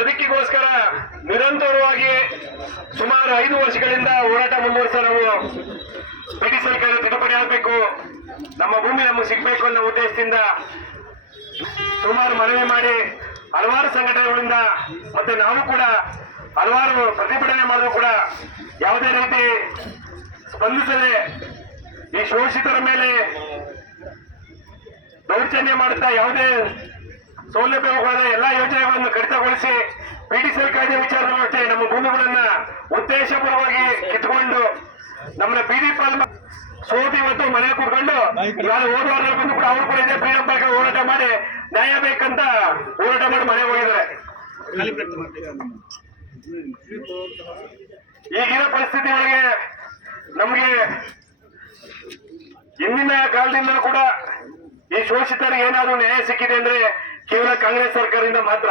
ಬದುಕಿಗೋಸ್ಕರ ನಿರಂತರವಾಗಿ ಸುಮಾರು 5 ವರ್ಷಗಳಿಂದ ಹೋರಾಟ ಮುಂದುವರಿಸ ನಾವು ಬ್ರಿಟಿಷ್ ಸರ್ಕಾರ ತಿದ್ದುಪಡಿ ಆಗಬೇಕು, ನಮ್ಮ ಭೂಮಿ ನಮಗೆ ಸಿಗಬೇಕು ಅನ್ನೋ ಉದ್ದೇಶದಿಂದ ಸುಮಾರು ಮನವಿ ಮಾಡಿ ಹಲವಾರು ಸಂಘಟನೆಗಳಿಂದ ಮತ್ತೆ ನಾವು ಕೂಡ ಹಲವಾರು ಪ್ರತಿಭಟನೆ ಮಾಡಿದ್ರು ಕೂಡ ಯಾವುದೇ ರೀತಿ ಸ್ಪಂದಿಸದೆ ಈ ಶೋಷಿತರ ಮೇಲೆ ದೌರ್ಜನ್ಯ ಮಾಡುತ್ತಾ ಯಾವುದೇ ಸೌಲಭ್ಯಗಳ ಎಲ್ಲಾ ಯೋಜನೆಗಳನ್ನು ಕಡಿತಗೊಳಿಸಿ ಬ್ರಿಟಿಷ್ ಕಾಯ್ದೆ ವಿಚಾರದಲ್ಲೂ ಅಷ್ಟೇ ನಮ್ಮ ಭೂಮಿಗಳನ್ನ ಉದ್ದೇಶಪೂರ್ವವಾಗಿ ಕಿತ್ಕೊಂಡು ನಮ್ಮನ್ನ ಬೀದಿ ಪಾಲ್ ಸೋತಿ ಇವತ್ತು ಮನೆ ಕೂತ್ಕೊಂಡು ಇವಾಗ ಹೋದವಾರ ಬಂದು ಕೂಡ ಅವರು ಕೂಡ ಇದೆ ಫ್ರೀಡಂ ಪಾರ್ಕ್ ಹೋರಾಟ ಮಾಡಿ ನ್ಯಾಯ ಬೇಕಂತ ಹೋರಾಟ ಮಾಡಿ ಮನೆಗೆ ಹೋಗಿದ್ದಾರೆ. ಈಗಿನ ಪರಿಸ್ಥಿತಿ ಒಳಗೆ ನಮಗೆ ಹಿಂದಿನ ಕಾಲದಿಂದಲೂ ಕೂಡ ಈ ಶೋಷಿತರಿಗೆ ಏನಾದರೂ ನ್ಯಾಯ ಸಿಕ್ಕಿದೆ ಅಂದ್ರೆ ಕೇವಲ ಕಾಂಗ್ರೆಸ್ ಸರ್ಕಾರದಿಂದ ಮಾತ್ರ.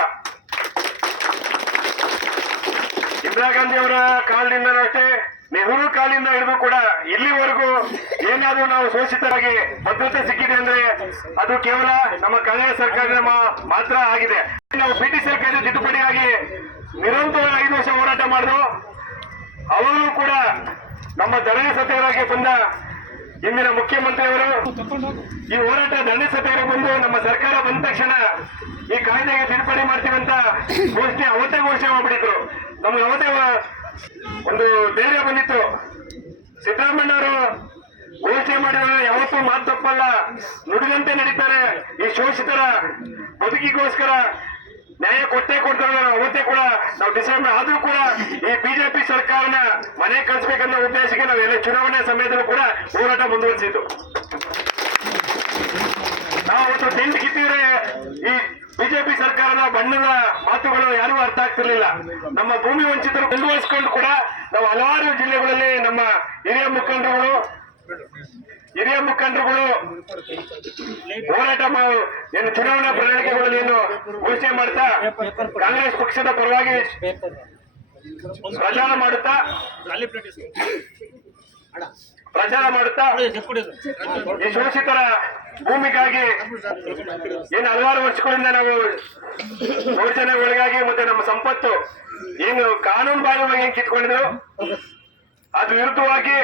ಇಂದಿರಾ ಗಾಂಧಿ ಅವರ ಕಾಲದಿಂದಲೂ ಅಷ್ಟೇ, ನೆಹರು ಕಾಲದಿಂದ ಹಿಡಿದು ಕೂಡ ಇಲ್ಲಿವರೆಗೂ ಏನಾದರೂ ನಾವು ಶೋಷಿತರಾಗಿ ಭದ್ರತೆ ಸಿಕ್ಕಿದೆ ಅಂದ್ರೆ ಅದು ಕೇವಲ ನಮ್ಮ ಕಾಂಗ್ರೆಸ್ ಸರ್ಕಾರದಿಂದ ಮಾತ್ರ ಆಗಿದೆ. ನಾವು ಬ್ರಿಟಿಷ್ ಸರ್ಕಾರದ ತಿದ್ದುಪಡಿಯಾಗಿ ನಿರಂತರ 5 ವರ್ಷ ಹೋರಾಟ ಮಾಡಿದ್ರು. ಅವರು ಕೂಡ ನಮ್ಮ ಧರಣಿ ಸತ್ಯಾಗ್ರಹಕ್ಕೆ ಬಂದ ಇಂದಿನ ಮುಖ್ಯಮಂತ್ರಿಯವರು ಈ ಹೋರಾಟ ಧರಣಿ ಸತ್ಯಾಗ್ರಹ ಬಂದು ನಮ್ಮ ಸರ್ಕಾರ ಬಂದ ತಕ್ಷಣ ಈ ಕಾಯ್ದೆಗೆ ತಿದ್ದುಪಡಿ ಮಾಡ್ತೀವಂತ ಅವತ್ತೇ ಘೋಷಣೆ ಮಾಡ್ಬಿಟ್ಟಿದ್ರು. ನಮ್ಗೆ ಅವತ್ತೇ ಒಂದು ಧೈರ್ಯ ಬಂದಿತ್ತು. ಸಿದ್ದರಾಮಯ್ಯವರು ಘೋಷಣೆ ಮಾಡಿದ್ರೆ ಯಾವತ್ತೂ ಮಾತು ತಪ್ಪಲ್ಲ, ನುಡಿದಂತೆ ನಡೀತಾರೆ. ಈ ಶೋಷಿತರ ಬದುಕಿಗೋಸ್ಕರ ನ್ಯಾಯ ಕೊಟ್ಟೇ ಕೊಡ್ತಾರೆ. ಅವತ್ತೇ ಕೂಡ ನಾವು ಡಿಸೈಡ್ ಆದ್ರೂ ಕೂಡ ಈ ಬಿಜೆಪಿ ಸರ್ಕಾರನ ಮನೆ ಕಳಿಸ್ಬೇಕನ್ನೋ ಉದ್ದೇಶಕ್ಕೆ ನಾವೆಲ್ಲ ಚುನಾವಣೆ ಸಮಯದಲ್ಲೂ ಕೂಡ ಹೋರಾಟ ಮುಂದುವರಿಸಿದ್ದು. ನಾವು ಅವತ್ತು ಟೆಂಟ್ ಕಿತ್ತಿದ್ರೆ ಈ ಬಿಜೆಪಿ ಸರ್ಕಾರದ ಬಣ್ಣದ ಮಾತುಗಳು ಯಾರಿಗೂ ಅರ್ಥ ಆಗ್ತಿರ್ಲಿಲ್ಲ. ನಮ್ಮ ಭೂಮಿ ವಂಚಿತರು ಮುಂದುವರಿಸಿಕೊಂಡು ಕೂಡ ನಾವು ಹಲವಾರು ಜಿಲ್ಲೆಗಳಲ್ಲಿ ನಮ್ಮ ಹಿರಿಯ ಮುಖಂಡರುಗಳು ಹೋರಾಟ ಏನು ಚುನಾವಣಾ ಪ್ರಣಾಳಿಕೆಗಳಲ್ಲಿ ಏನು ಘೋಷಣೆ ಮಾಡ್ತಾ ಕಾಂಗ್ರೆಸ್ ಪಕ್ಷದ ಪರವಾಗಿ ಪ್ರಚಾರ ಮಾಡುತ್ತಾ ಈ ಶೋಷಿತರ ಭೂಮಿಗಾಗಿ ಏನು ಹಲವಾರು ವರ್ಷಗಳಿಂದ ನಾವು ಯೋಜನೆಗಳಿಗಾಗಿ ಮತ್ತೆ ನಮ್ಮ ಸಂಪತ್ತು ಏನು ಕಾನೂನು ಬಾಹಿರವಾಗಿ ಕಿತ್ಕೊಂಡಿದ್ರು ಅದು ವಿರುದ್ಧವಾಗಿ